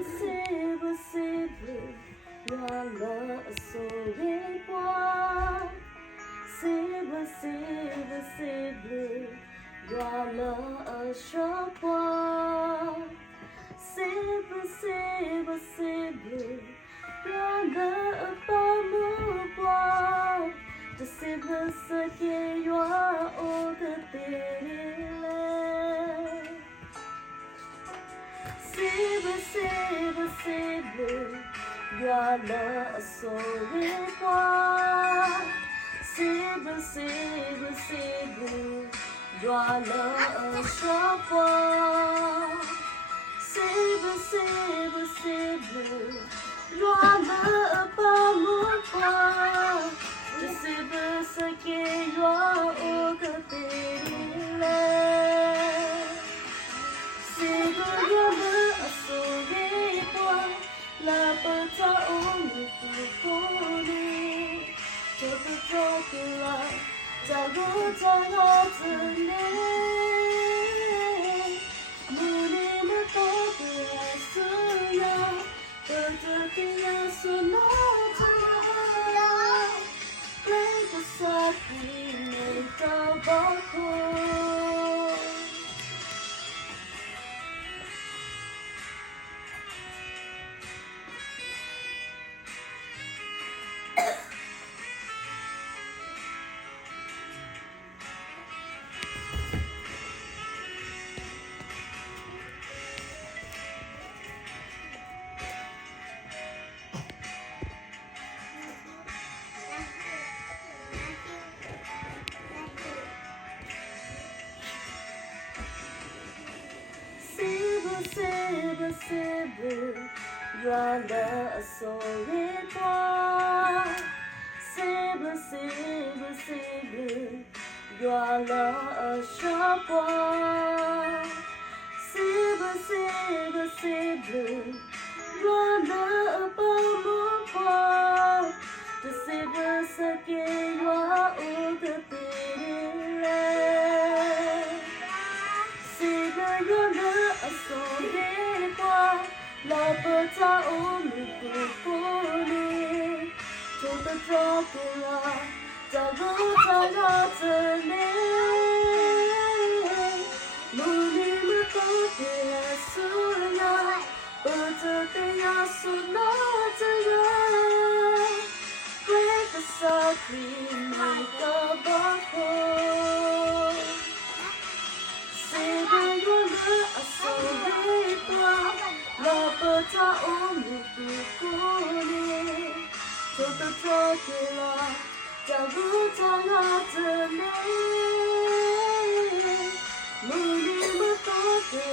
possible, your love is so important. Possible, your love is so important. Possible, your love is so important. To see the second you are all the things. Possible, your love is so important. Possible, your love is so important. Possible, your love is so important. To see the second you are all the things. La pata only pukuli, toto tokula, tago tago tune. Muni matoke suya, pertukiya sunotaya. Like a saki make a bako. Possible, your love is so important. Possible, your love is so important. Possible, your love is so important. To see the second you are all the things. See the your love is so important. La pata only pukuli, toto tokula, tago tago tune. Muni matoke suya, pertukiya sunotaya. Break the saki, make a bako. See the your love is so important. La pata only pukuli, toto tokula, tago tago tune. Muni matoke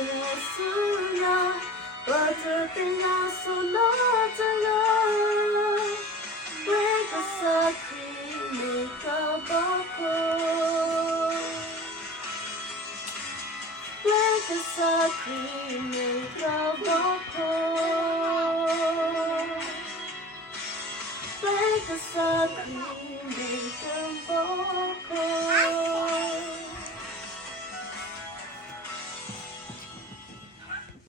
suya, pertukiya sunotaya. Break a saki, make a bako. Like a saki, make a bako. Like a saki, make a bako.